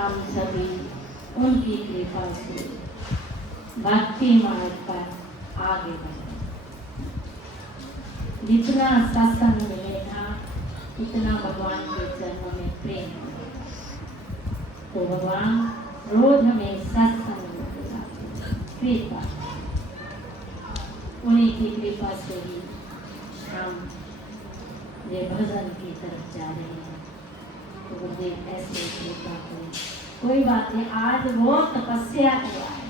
हम सभी उनकी कृपा से भक्ति मार्ग पर आगे बढ़े। जितना सत्संग मिलेगा उतना भगवान के चरणों में प्रेम होगा। तो भगवान रोज हमें सत्संग मिलेगा, कृपा, उन्हीं की कृपा से ही हम ये भजन की तरफ जा रहे हैं। तो गुरुदेव ऐसे कृपा करें। कोई बात नहीं, आज वो तपस्या करवाए,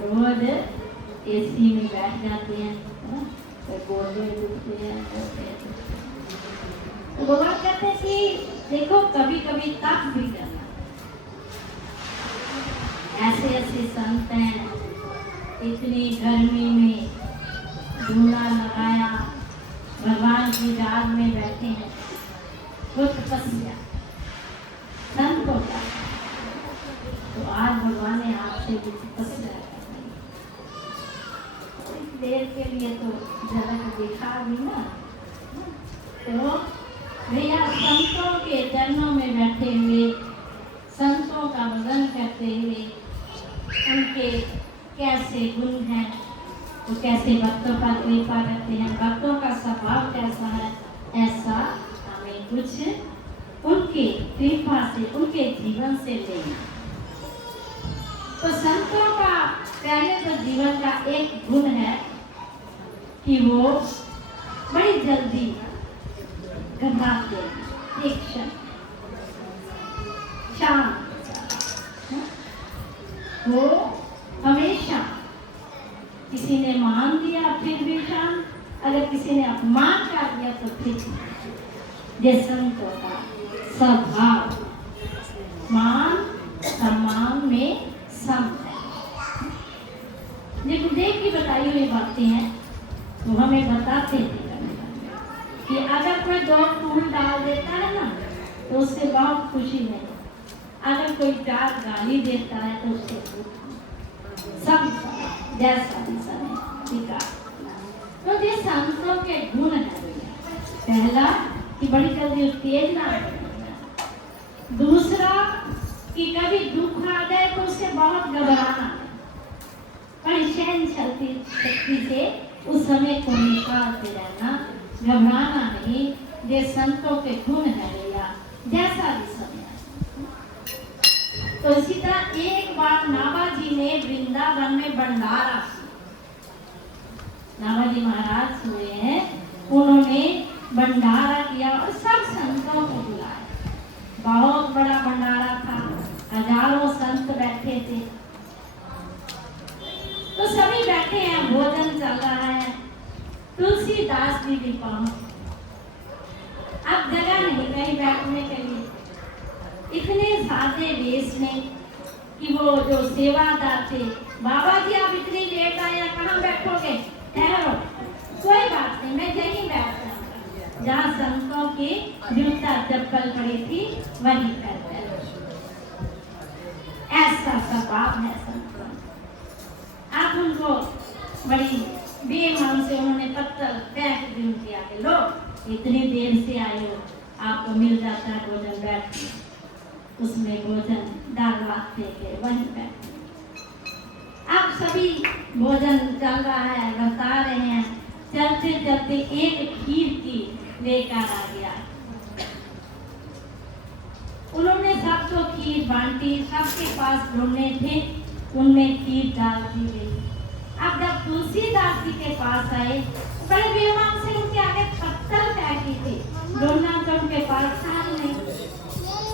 रोज एसी में बैठ जाते हैं, तो गोडे दुखते हैं। तो भगवान कहते हैं कि देखो कभी कभी तप भी करना। ऐसे ऐसे संत हैं, इतनी गर्मी में धूना लगाया, भगवान की याद में बैठे हैं, वो तपस्या संत होता है। तो आज भगवान ने आपसे भी तपस्या करनी, देर के लिए तो झलक दिखा भी ना। तो भैया संतों के चरणों में बैठे हुए, संतों का भजन करते हुए, उनके कैसे गुण हैं, वो कैसे भक्तों पर कृपा करते हैं, भक्तों का स्वभाव कैसा है, ऐसा हमें कुछ उनके कृपा से, उनके जीवन से लेना। तो संतों का पहले तो जीवन का एक गुण है कि वो बड़ी जल्दी घबराते हैं, एक क्षण शांत, वो हमेशा किसी ने मान दिया फिर भी शांत, अगर किसी ने अपमान कर दिया तो फिर। ये संतों का स्वभाव मान सम्मान में सम है। ये गुरुदेव की बताई हुई बातें हैं, तो हमें बताते थे कि अगर कोई 2 फूल डाल देता है ना तो उससे बहुत खुशी नहीं, अगर कोई 4 गाली देता है तो उससे सब जैसा भी समय विकास। तो ये संतों के गुण है। पहला कि बड़ी जल्दी तेज ना, दूसरा कि कभी दुख आ जाए तो उससे बहुत घबराना, बड़ी सहन शक्ति से उस समय को निकालते रहना, घबराना नहीं। ये संतों के गुण है भैया, जैसा भी समय। तो इसी तरह एक बार नाभाजी ने वृंदावन में भंडारा, नाभाजी महाराज हुए हैं, उन्होंने भंडारा किया और सब संतों को बुलाया। बहुत बड़ा भंडारा था, हजारों संत बैठे थे। तो सभी बैठे हैं, भोजन चल रहा है। तुलसीदास जी भी पहुंचे। अब जगह नहीं कहीं बैठने के लिए, इतने सादे वेश में कि वो जो सेवादार थे, बाबा जी आप इतनी लेट आए, कहाँ बैठोगे, ठहरो, कोई बात नहीं, मैं यहीं बैठ जाऊंगा। जहाँ संतों की जूता चप्पल पड़ी थी वहीं कर गए। ऐसा स्वभाव है संतों। आप उनको बड़ी बेमान से उन्होंने पत्थर फेंक दी उनके आगे, लो इतनी देर से आए हो, आपको मिल जाता है भोजन, बैठ उसमें भोजन डालवाते के वहीं बैठे। अब सभी भोजन चल रहा है, बता रहे हैं, चलते चलते एक खीर की लेकर आ गया। उन्होंने सबको खीर बांटी, सबके पास ढूंढने थे, उनमें खीर डाल दी गई। अब जब तुलसीदास जी के पास आए, बड़े बेईमान से उनके आगे पत्थर फेंकी थी, ढूंढना तो उनके पास था नहीं।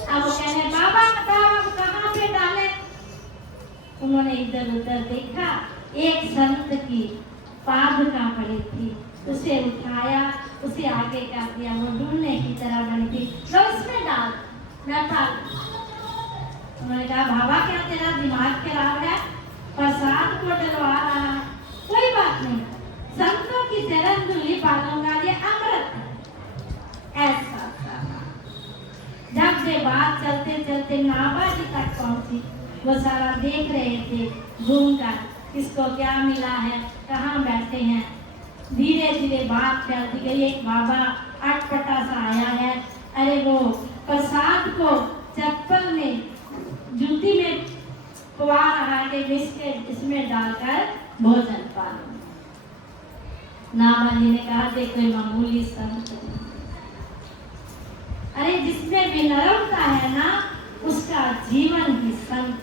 अब वो कहने, बाबा बताओ अब कहाँ पे डाले। उन्होंने इधर उधर देखा, एक संत की पादुका पड़ी थी, उसे उठाया, उसे आगे कर दिया, वो ढूंढने की तरह बनी थी, लो इसमें डाल, मैं डाल। उन्होंने कहा, बाबा क्या तेरा दिमाग खराब है, प्रसाद को डलवा रहा है, कोई बात नहीं, संतों की चरण धूलि पालूंगा, ये अमृत है। ऐसा जब से बात चलते चलते नाभाजी तक पहुंची, वो सारा देख रहे थे घूमकर, किसको क्या मिला है, कहाँ बैठे हैं। धीरे धीरे बात फैलती गई। एक बाबा अटपटा सा आया है, अरे वो प्रसाद को चप्पल में, जूती में पवा रहा कि इसमें डालकर भोजन पालो। नामा जी ने कहा देखो मामूली संत, अरे जिसमें विनम्रता है ना उसका जीवन ही संत।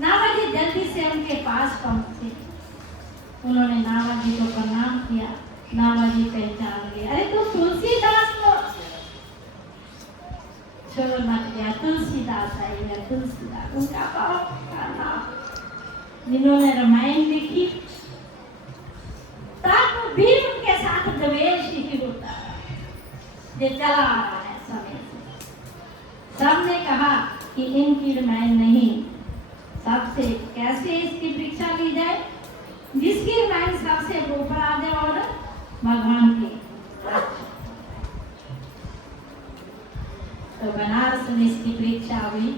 नामा जी जल्दी से उनके पास पहुंचे। उन्होंने नामा जी को प्रणाम किया। नामा जी पहचान गए, अरे तू तुलसीदास को छोड़ मत गया, तुलसीदास आई है, तुलसीदास उनका बाप का नाम, जिन्होंने रामायण लिखी। तब भी उनके साथ द्वेष ही होता है, ये चला आ रहा है समय से। सबने कहा कि इनकी रामायण नहीं, सबसे कैसे इसकी परीक्षा ली जाए, जिसकी रामायण सबसे ऊपर आ जाए और भगवान की। तो बनारस में इसकी परीक्षा हुई,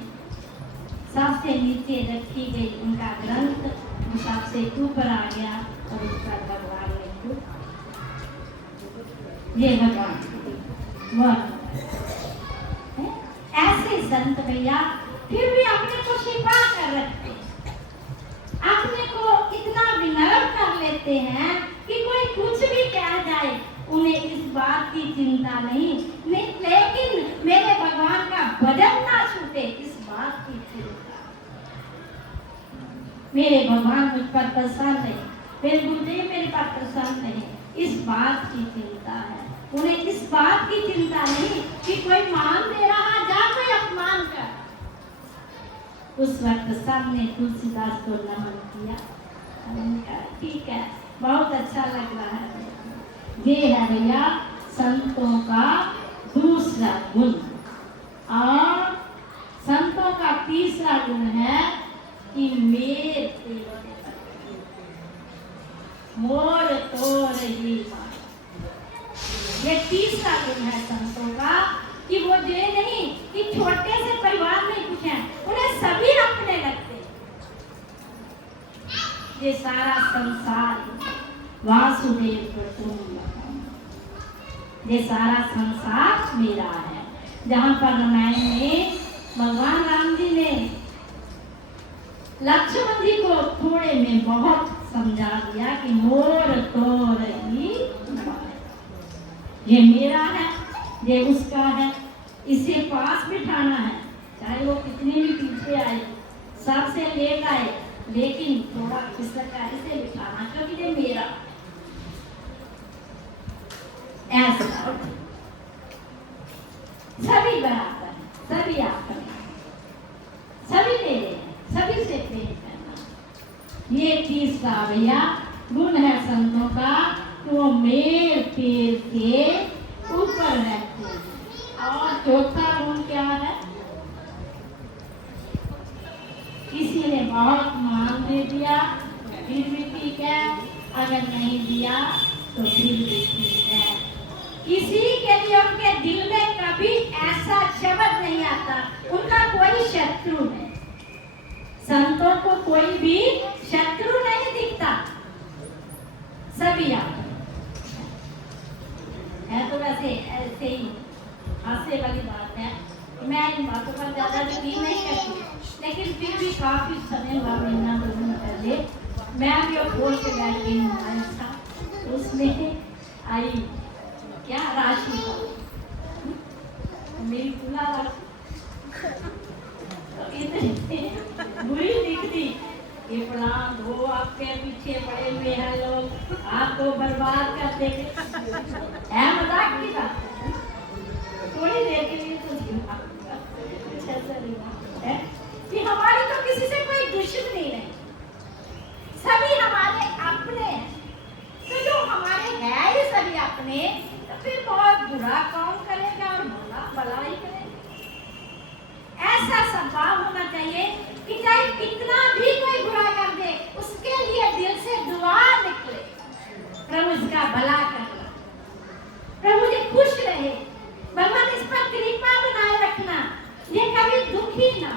सबसे नीचे रखी गई उनका ग्रंथ, सबसे ऊपर आ गया और उस पर भगवान ने ये भगवान ऐसे संत भैया फिर भी अपने को छिपा कर रखते, अपने को इतना विनम्र कर लेते हैं कि कोई कुछ भी कह जाए उन्हें इस बात की चिंता नहीं, लेकिन मेरे भगवान का भजन ना छूटे इस बात की चिंता। मेरे भगवान मुझ पर प्रसन्न है, मेरे गुरुदेव मेरे पर प्रसन्न है, इस बात की चिंता है। उन्हें इस बात की चिंता नहीं कि कोई मान दे रहा जा कोई अपमान कर। उस वक्त सबने तुलसीदास को नमन किया। ठीक है, बहुत अच्छा लग रहा है। ये है भैया संतों का दूसरा गुण। और संतों का तीसरा गुण है कि मेर मोर तोड़ ही। ये तीसरा गुण है संतों का कि वो ये नहीं कि छोटे से परिवार में कुछ है, उन्हें सभी अपने लगते। ये सारा संसार वासुदेव कुटुंबकम, ये सारा संसार मेरा है। जहाँ पर रामायण में भगवान राम जी ने लक्ष्मण जी को थोड़े में बहुत समझा दिया कि मोर तोड़ ही, ये मेरा है, ये उसका है, इसे पास बिठाना है, चाहे वो कितने भी पीछे आए, सबसे ले गए, लेकिन थोड़ा खिसका इसे बिठाना क्योंकि ये मेरा। ऐसा सभी बराबर है, सभी आपका है, सभी मेरे हैं, सभी से प्रेम करना। ये तीसरा भैया गुण है संतों का, वो मेल पेड़ के ऊपर रहते हैं। और चौथा गुण क्या है, किसी ने बहुत मान दे दिया फिर भी ठीक है, अगर नहीं दिया तो फिर भी ठीक है। किसी के लिए उनके दिल में कभी ऐसा शब्द नहीं आता उनका कोई शत्रु है। संतों को कोई भी शत्रु नहीं दिखता, सभी आप है। तो वैसे ऐसे ही हास्य वाली बात है, मैं इन बातों पर ज्यादा यकीन नहीं करती, लेकिन फिर भी काफी समय हुआ, महीना 2 दिन पहले मैं भी खोल के बैठ गई मोबाइल था, तो उसमें आई क्या राशि का, मेरी तुला राशि तो इतनी बुरी दिख दी कि फलां दो आपके पीछे पड़े हुए हैं लोग, आपको बर्बाद कर देंगे। है मजाक की बात, थोड़ी देर के लिए तो है कि हमारी तो किसी से कोई दुश्मनी नहीं, सभी हमारे अपने हैं। तो जो हमारे हैं ही सभी अपने, तो फिर बहुत बुरा काम करेगा और भला ही करेगा। ऐसा स्वभाव होना चाहिए कि चाहे कितना भी कोई बुरा कर दे, उसके लिए दिल से दुआ निकले, प्रभु इसका भला कर, प्रभु जी खुश रहे, भगवान इस पर कृपा बनाए रखना, ये कभी दुखी ना।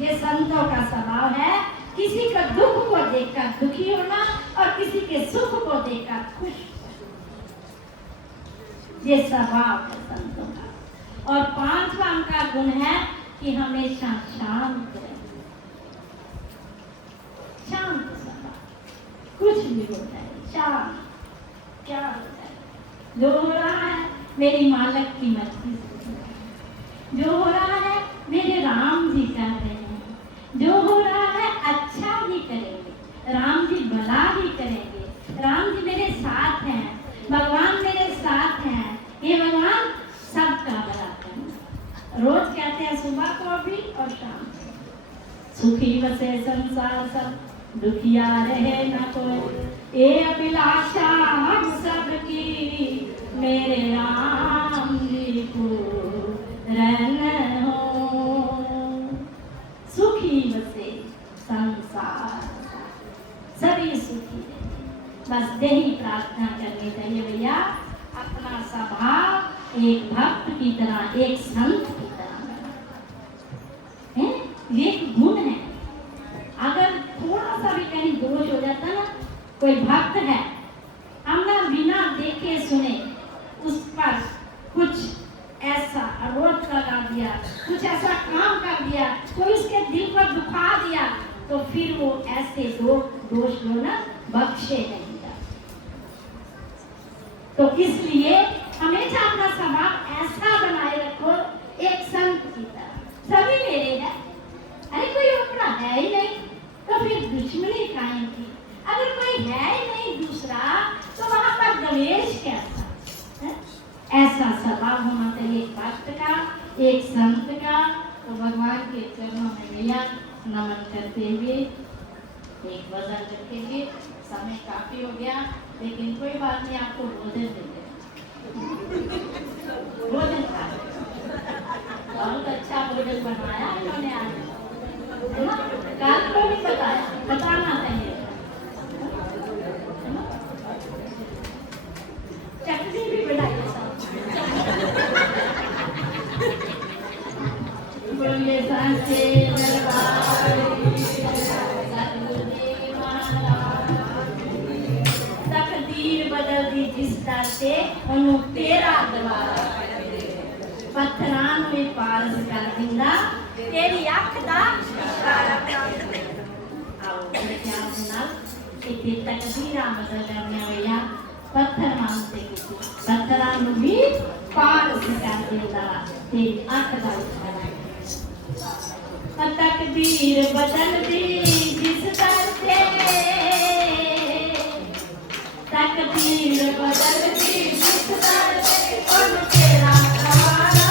ये संतों का स्वभाव है, किसी का दुख को देखकर दुखी होना और किसी के सुख को देखकर खुश। ये स्वभाव है संतों का। और पांचवा उनका गुण है कि हमेशा शांत रहे, शांत सदा, कुछ भी हो जाए शांत, क्या हो जाए, जो हो रहा है मेरी मालिक की मर्जी से, जो हो रहा है मेरे राम जी कर रहे हैं, जो हो रहा है अच्छा ही करेंगे, राम जी भला ही करेंगे, राम जी मेरे साथ हैं, भगवान मेरे साथ हैं, ये भगवान सबका भला करें। रोज कहते हैं सुबह को भी और शाम को, सुखी बसे संसार सब, दुखिया रहे न कोई, ये अभिलाषा हम सबकी, मेरे राम जी को रहना हो, सुखी बसे संसार सभी सुखी रहे। बस यही प्रार्थना करनी चाहिए भैया, अपना स्वभाव एक भक्त की तरह, एक संत की तरह है, ये एक गुण है। अगर थोड़ा सा भी कहीं दोष हो जाता ना, कोई भक्त है, हम ना बिना देखे सुने उस पर कुछ ऐसा आरोप लगा दिया, कुछ ऐसा काम कर दिया, कोई उसके दिल पर दुखा दिया, तो फिर वो ऐसे दोष लो ना बख्शे नहीं जाते। तो इसलिए हमेशा अपना स्वभाव ऐसा बनाए रखो, एक संत की तरह, सभी मेरे हैं, अरे कोई अपना है ही नहीं तो फिर दुश्मनी काहे की, अगर कोई है ही नहीं दूसरा तो वहां पर द्वेष कैसा है? ऐसा स्वभाव होना चाहिए एक भक्त का, एक संत का। तो भगवान के चरणों में भैया नमन करते हुए एक भजन रखेंगे। समय काफी हो गया, लेकिन कोई बात नहीं, आपको भोजन दे दें, भोजन खा, बहुत अच्छा भोजन बनाया इन्होंने आज, है ना? काल को भी बताया, बताना चाहिए, चटनी भी बनाई बोले सांचे दरबार की, सतगुरुदेव महाराज, तकदीर बदल दी जिस दर से उन्हों तेरा दरबार, पत्थरां में पारस कर दिंदा तेरी अख दा इशारा। आओ क्या सुना कि तकदीर बदल करने भैया, पत्थर मानते किसी, पत्थरां भी पारस कर दिंदा तेरी अख दा इशारा। तकदीर बदल दी जिस दर से, तकदीर बदल दी जिस दर से, उन तेरा दरबारा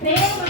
प्रेम